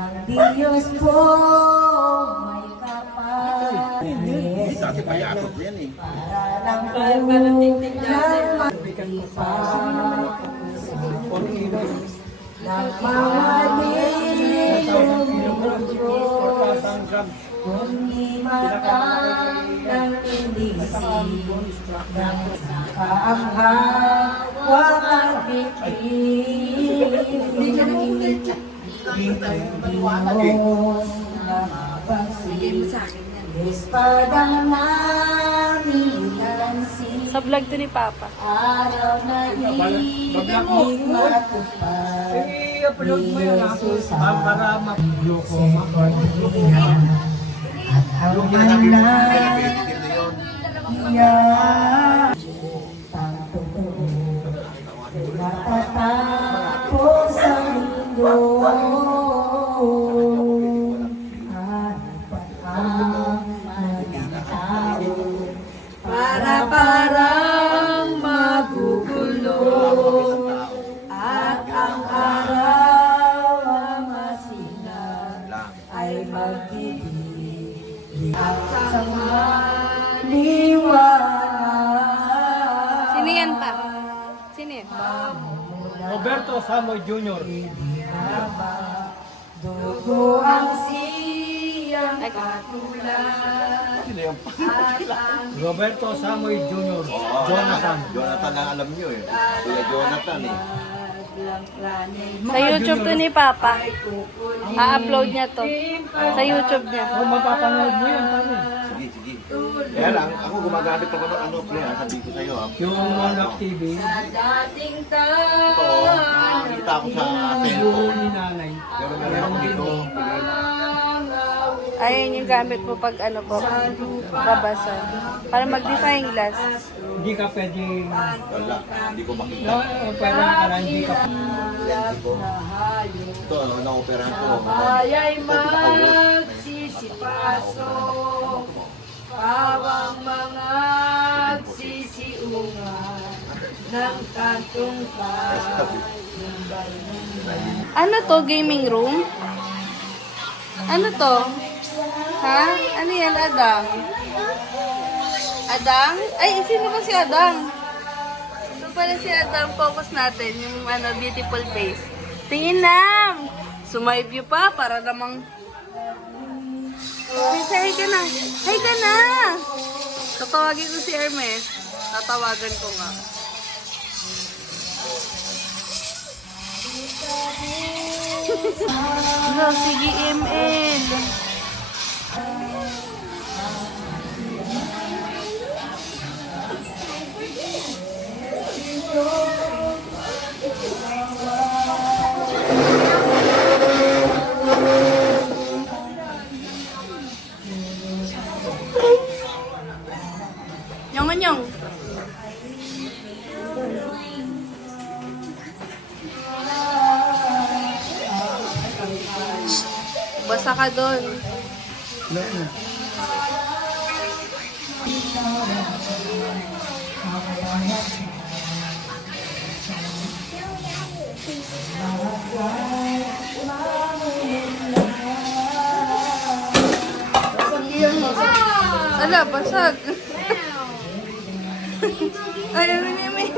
ng Diyos po may kapal. Dati payakot yan eh. Para lang ulan ng mga kundi matang ng indisi ng kaanghang at bitin. Diyos na mabagsin, espadang namin nansin. Sa vlog to ni Papa. Araw na ibig matupad, I-upload mo yun para mag-gloko. at ang anak niya ang totoo. Matatapos ang mundo, hanapan ang naging tao para parang magugulo, at ang araw na masinag ay magtitibig at sa liwanag. Sino yan pa? Sino yan? Roberto Samoy Jr. Dugo ang siyang katulad. Sino yung Roberto Samoy Jr. Jonathan. Jonathan ang alam nyo eh. Kuya Jonathan eh. Sa YouTube to ni Papa. A-upload niya to. Sa YouTube niya. Kung mapapanood mo yan, paano? Sige, sige. Kaya lang, ako gumagamit ako ng ano, pre, ha? Sabi ko sa'yo, ha? Yung Monarch TV, Dating Ito, nakakita ko sa yung cellphone. ni nanay. Pero meron ako dito. Ayun yung gamit mo pag ano po, babasa. Para mag-define glass. Hindi ka pwedeng... Wala, hindi ko makita. No, parang hindi ka... Ito, na-operahan ko. ay magsisipasok, pawang mga sisiungan ng kantungkay. Ano to? Gaming room? Ano to? Ha? Ano yan, Adang? Adang? Ay, sino ba si Adang? Ito pala si Adang. Focus natin. Yung ano, beautiful face. Tingin lang! Sumay view pa para namang... Hi ka na! Hi ka na! Tatawagin ko si Hermes. Tatawagan ko nga. Hello, sige ML. Nyong-nyong. Basa ka doon. Ala, basag. Ayaw niya may.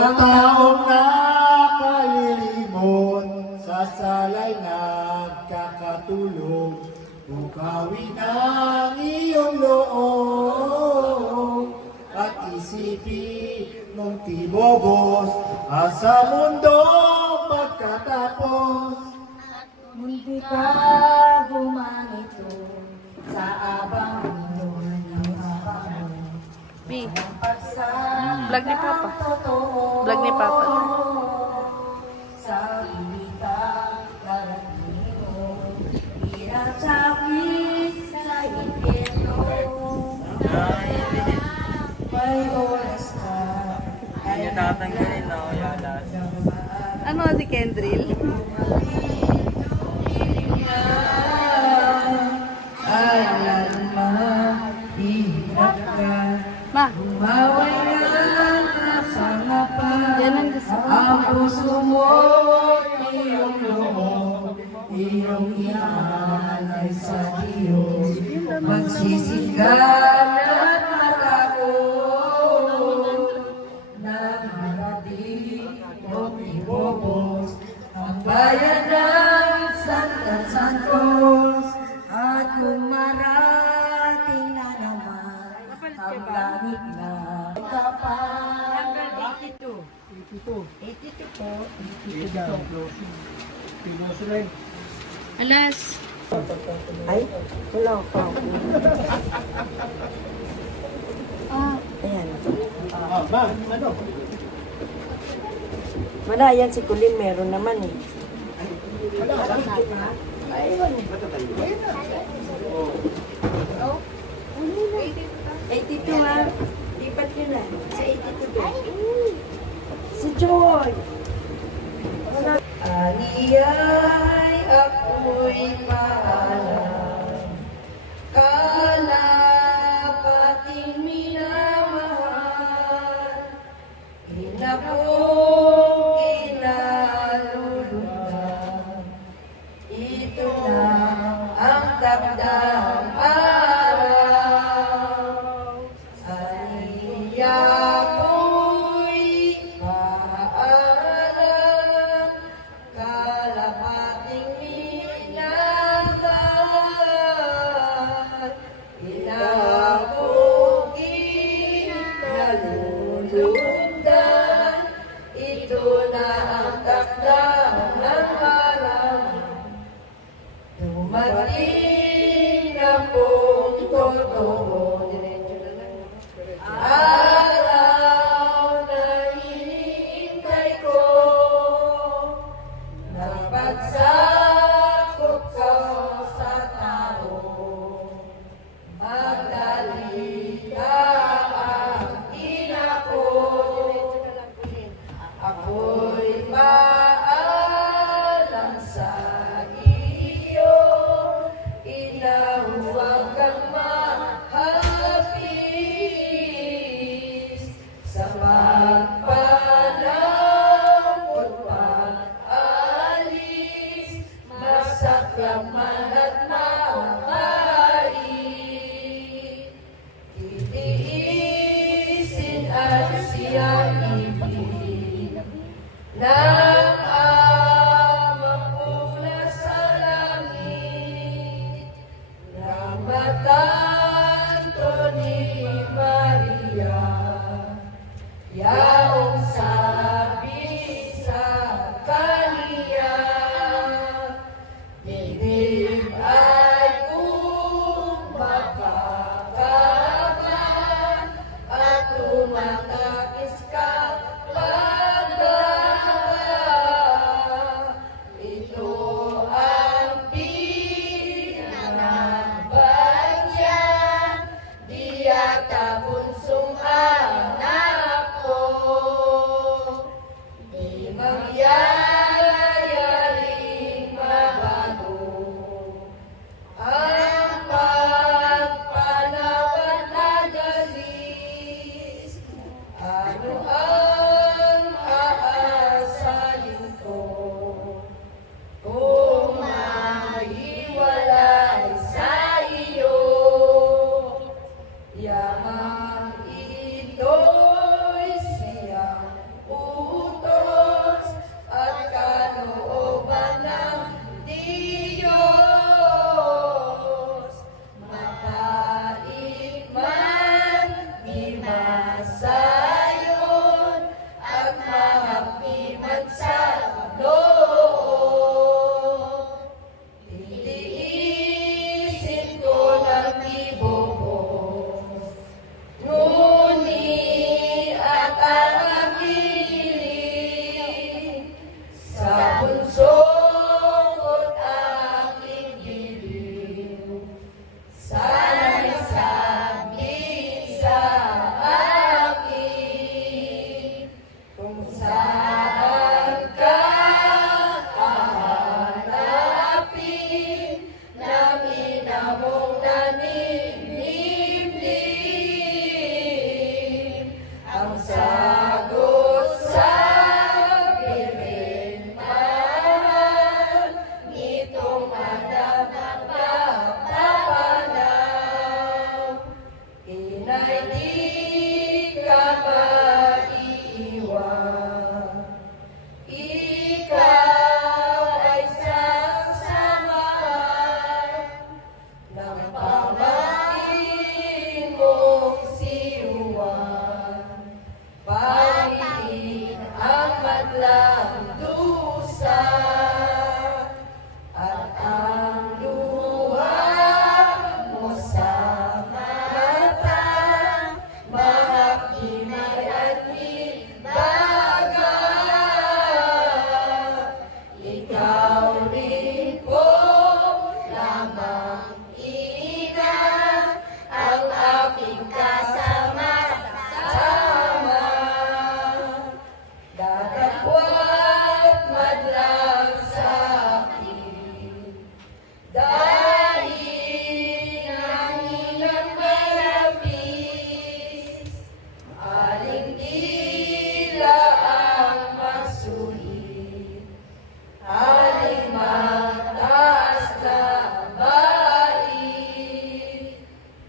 Ang taong nakalilimot sa salay nagkakatulog, bukawin ang iyong loob at isipin mong tibobos sa mundo pagkatapos. Munti ka gumanito sa abang ng abang. B. Vlog ni Papa. Vlog ni Papa. Sa hilita, karaniyo, hirap sakit sa tatanggalin na ako yalas. Ano si Kendrill? Alam mahirap ka, Ma, maway na sa ngapa. yan ang gusto ko. Ang puso mo, iyong loob, iyong iaalay sa Diyos. Magsisigala at matakot na marating mong ibubos ang bayan ng Santa't Santos. At kung marating na naman ang langit na kapal. 82 po. Alas. Ay, wala pa. Ayan. Wala, yan si Kulin, meron naman eh. Ayun. 82 ha. Lipat yun na. Sa 82 doon. Si Joy. Aliyay ako'y paalam, kalapating minamahal, hinapong kinalulugan. Ito na ang takdang araw, aliyay ako'y paalam, kalapating minamahal, hinapong kinalulugan. Ito na ang takdang ng araw, dumating na pong totoo. Diretso na lang. Araw na hinihintay ko, napagsakop ka sa tao, magdalita ang ina ko. Ako'y paalam sa iyo, ina, huwag kang mahal.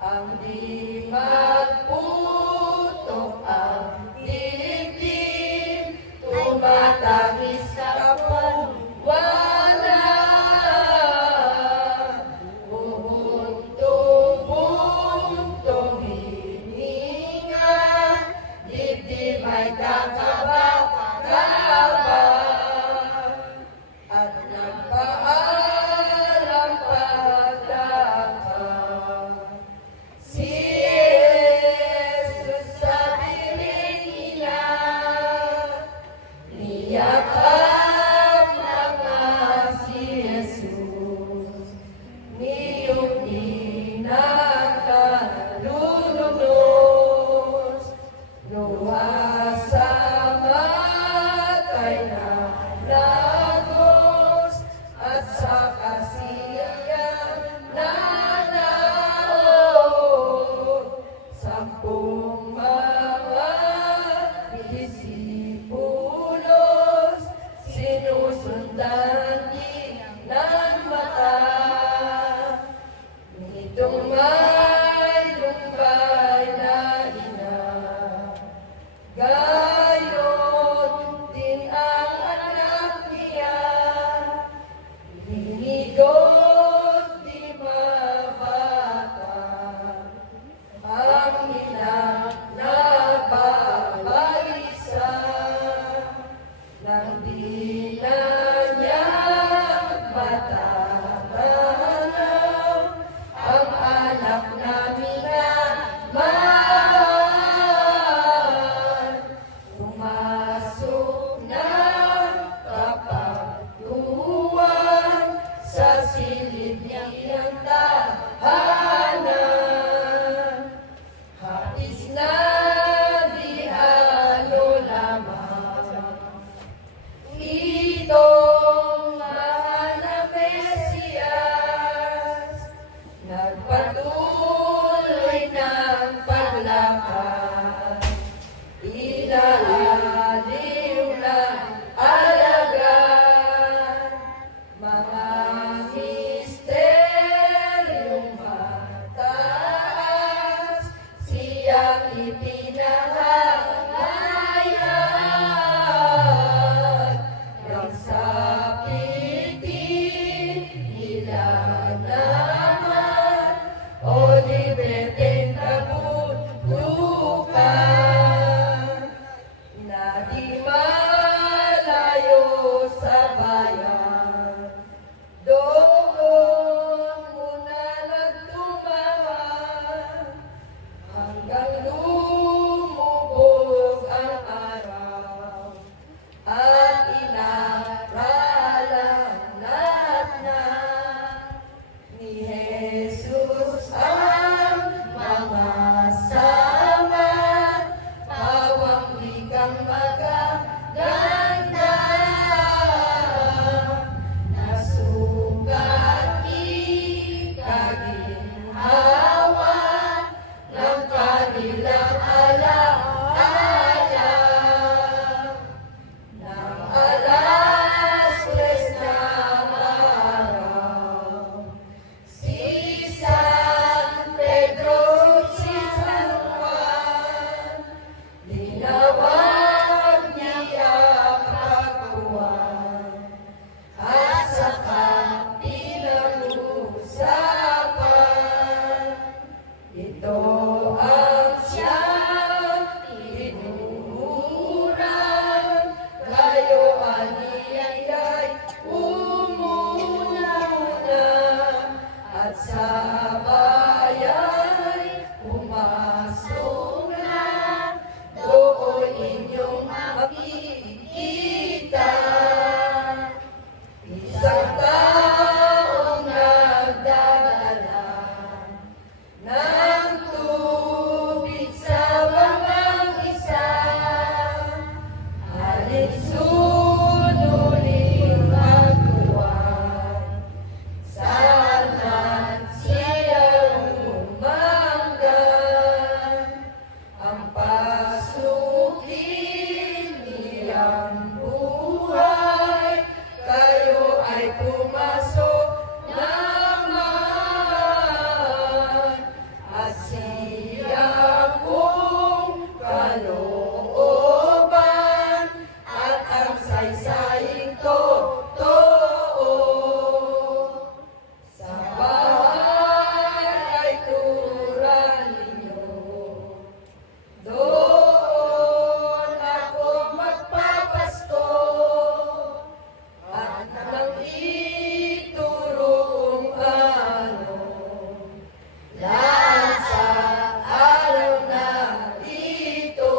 ang di magputok ang dibdib, tumatangis ka po, wala. Buntong-buntong hininga, dibdib ay kakaba-kaba, at nagpaalam pagdakam. Si Jesus sa piling niya, niyakap na si Jesus, niyong inakalulunos, luha sa matay na lagos, at sa kasiyahan na naon, 10 mga disipulos, sinusundan ng mata, nitong may lumbay na ina. Gayon din ang anak niya, linigot di mabata, ang ina nababalisa, nang di na niya matatanaw, ang anak namin na mahal. Pumasok ng kapatuan sa silid niyang tahanan, hapis na di halo lamang, itong mahal na Mesiyas, nagpatuloy ng paglakad, ilalim ng alagad, mga misteryong mataas, siyang ipinahayag, nang sa pitin nila naman, o liberteng kabulukan, na di malayo sa bayan. Doon muna nagtumahan, hanggang lumubog ang araw, at inaralang lahat na ni Jesus ang mga sama, pawang wikang magaganda, nasukat ikaginhawa ng kanilang alaala, ng alas-tres ng araw. Si San Pedro, si San Juan, linawag niya pagkuhan, at saka pinag-usapan, ito ang siyang inuuran, kayo aniyay umuna na, at sa bayay pumasok na, doon inyong makikita isang taong nagdadala ng at siya kong kalooban at ang saysaying totoo. Sa bahay ay turan ninyo, doon ako magpapasko at nang ituro kung ano lahat sa araw na ito,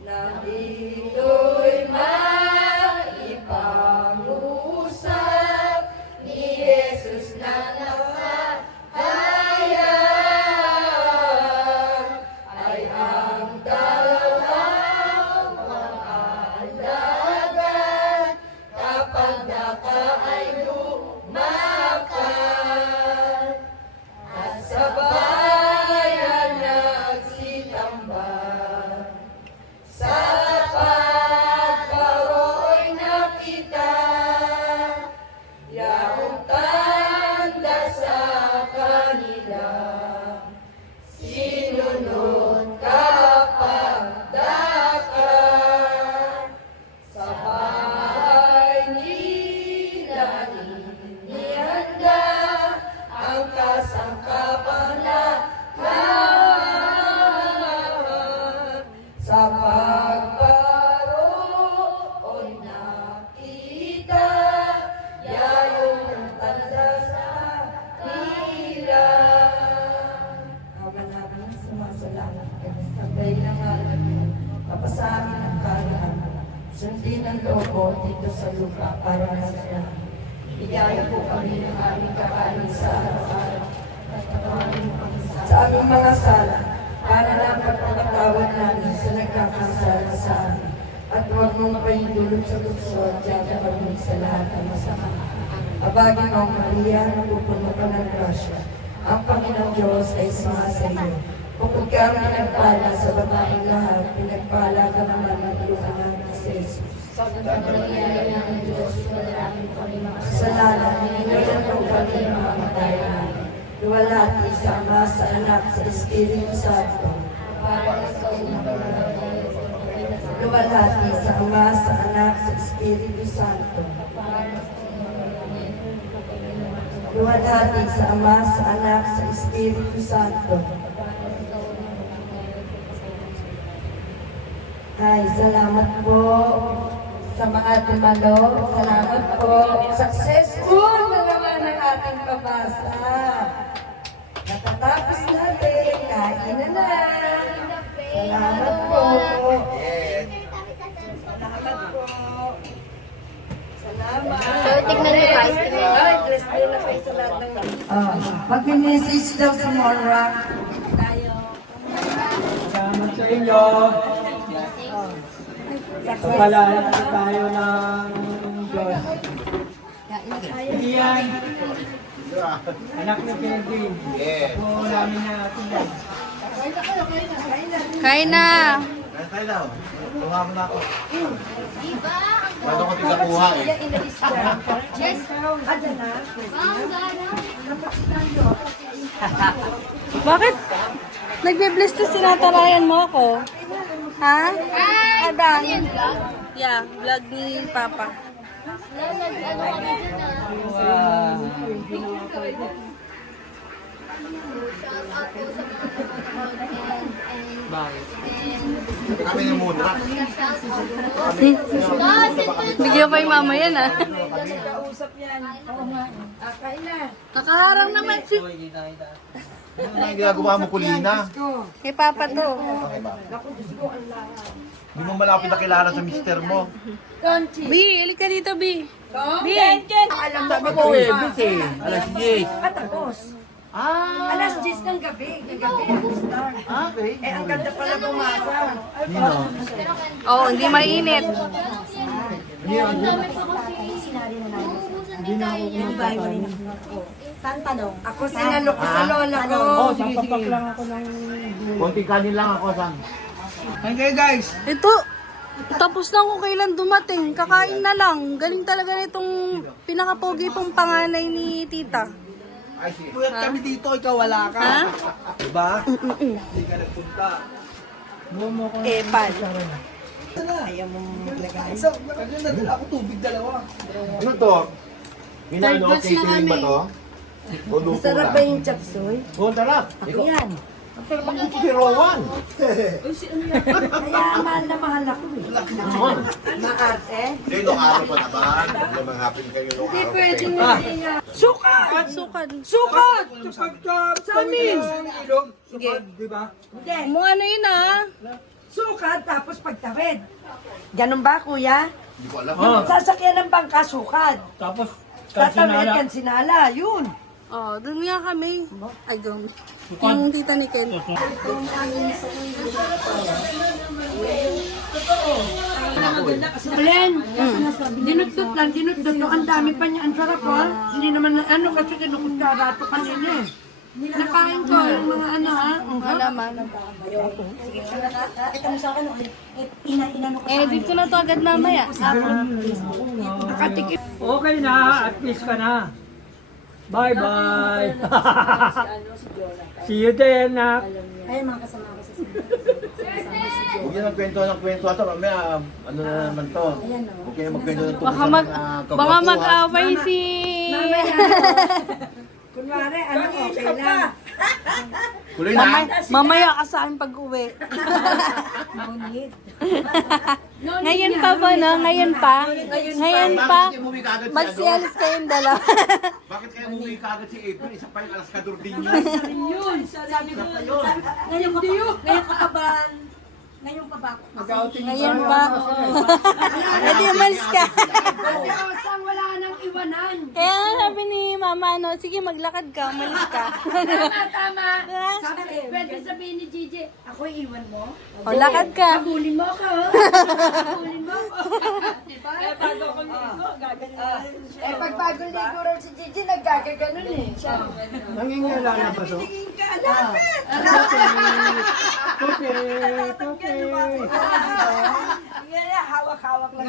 na ito'y maipangusap ni Jesus na nakahayag ay ang dalawang alagad kapag naka ay lumakad at sa bayan nagsitambay. Sa pagbaro'y nakita yaong tanda sa kanila. Sinunod kapag dakat sa bahay nila inihanda ang kasangkapan lahat. Sa pagbaro'y nakita yayong tanda sa kanila. Awan-awan sumasalamat ka sa ng alam mo, papasamin ang karaan. Sundin ang loob dito sa lupa para sa bigyan po kami ng aming kakanin sa araw-araw at patawarin mo kami sa aming mga sala para lang pagpapatawad namin sa nagkakasala sa amin. At huwag mong paindulog sa tukso at yaga kami sa lahat ng masama. Abagin mo, Maria, napupuno ka ng grasya. Ang Panginoong Diyos ay sumasa iyo. Bukod ka ang pinagpala sa babaeng lahat, pinagpala ka naman ng iyong anak na si Jesus. Kasalanan, hinihilan ko kami ng mamatay namin. Luwalhati sa Ama, sa Anak, sa Espiritu Santo. Luwalhati sa Ama, sa Anak, sa Espiritu Santo. Luwalhati sa Ama, sa Anak, sa Espiritu Santo. Ay, salamat po sa mga timalo. Salamat po. Successful na naman ang ating pabasa. Natatapos natin. Kain na na. Salamat po. Salamat po. Salamat. So, tignan niyo guys. Ay, dress ko na kayo sa lahat ng mag-message daw si Mora. Salamat sa inyo. Pagpalain tayo ng Diyos. Iyan. Anak ni Kevin. Po namin na ating Kain na. Kaya tayo daw. Tuha mo na ako. Paano ko tinakuha eh? Bakit? Nagbe-bless to sinatarayan mo ako. Ha? Adang. Yeah, vlog ni Papa. Kami ni Mudra. Bigyan pa yung mama yan ah. Nakaharang naman si... Ano na yung ginagawa mo, Kulina? Kay Papa to. Okay ba? Hindi mo malapit na kilala sa mister mo. Bi, ilig ka dito, Bi. Bi. Alam mo Sabi ko eh, bis eh. Alas 10. Patapos. Ah, Alas 10 ng gabi. Start. okay. Eh, ang ganda pala bumasa. Nino? Oo, hindi mainit. Ako sinalo ko sa lola ko. Oh, sige, sige. Konting kanin lang ako, Sam. Okay guys. Ito, tapos na kung kailan dumating. Kakain na lang. Galing talaga nitong pinakapogi pong panganay ni tita. Ay, sige. Puyat kami dito, ikaw wala ka. Ha? Diba? Hindi ka nagpunta. Momo ko. Epal. Ayaw mong maglagay. So, kanya nadala ako tubig dalawa. Ano to? Minano, Third batch na catering ba kami. to? O luto Masarap lang? ba yung chop suey? Oo, sarap. Ako yan. Ang sarap ang luto si Rowan. Kaya mahal na mahal ako eh. Naman. Maarte. Hindi, nung araw pa naman. Hindi naman happy kayo nung araw. Pwede pa. na. Sukat! Sukad. Sukat! Sa amin! Ilong, sukad, di ba? Hindi. Mo ano yun ah? Sukat tapos pagtawid. Ganun ba, kuya? Hindi ko alam. Sasakyan ng bangka, sukat. Tapos, Tatawid kan sinala. Yun. Oh, dun nga kami. Ay, doon. Yung tita ni Ken. Len, dinudot lang, dinudot. Ang dami pa niya. Ang sarap ha. Hindi naman, ano kasi kinukutsara to kanina eh. Nakain ko yung mga ano ha. Malaman. Eh, dito na to agad mamaya. Nakatikip. okay na, at least ka na. Bye-bye. See you there, nak. Ay, mga kasama ko sa Huwag niyo nagkwento ng kwento ata. Mamaya, ano na naman to. Huwag kayo magkwento ng tungkol Baka sa mag mga baka kagwapuhan. mag-away si Kunwari, ano, okay lang. Tuloy na. Mamaya ka sa akin pag-uwi. Ngayon pa ba, no? Ngayon pa? Ngayon pa? Bakit kayo umuwi kagad si Magsialis kayong dalawa. Bakit kayo umuwi kagad si April? Isa pa yung alaskador din yun. Ngayon ka ba? Ngayon pa ba? Mag-outing Ngayon pa? Pwede umalis ka. Ate Osang, wala nang iwanan. Kaya nga sabi ni mama, no, sige maglakad ka, umalis ka. Tama. Sabi, pwede sabihin ni Gigi, ako iwan mo. O, lakad ka. Habulin mo ako. Habulin mo ako. Diba? Eh, pag bagong ligo raw si Gigi, naggagaganon eh. Siya. Nangingala na ba so? Tingin ka, alapit. Yan, hawak-hawak lang.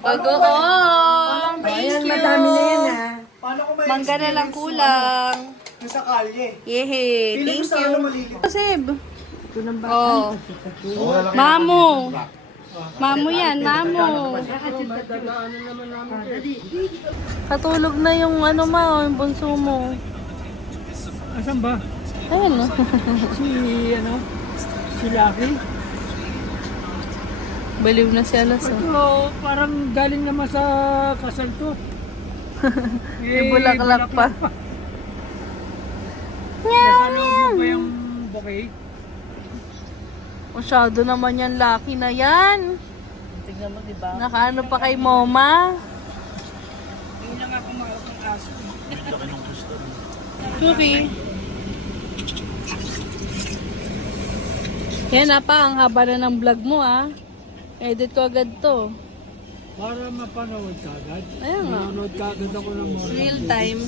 Pag-oong! Thank Ayan, you! madami na yan ha. Paano ko may Mangga na lang kulang. yung sa kalye? Yehe, Feeling ko thank sa you. ano maliliit. Sib. Ito nang ba? Oh. Mamu. Mamu yan, mamu. Katulog na yung ano ma, yung bunso mo. Asan ba? Ayun, no? Si, ano? Si Lucky? Baliw na si Alas, oh. Ito, parang galing naman sa kasal to. May bulaklak pa. Nasa loob mo ba yung bouquet? Masyado naman yan, Lucky na yan. Tingnan mo, diba? Nakaano pa kay Moma? Hindi lang ako makakap ng aso. Cookie. Yan na pa, ang haba na ng vlog mo ah. Edit ko agad to. Para mapanood ka agad. Ayun nga. Manonood ka agad ako ng mga Real time.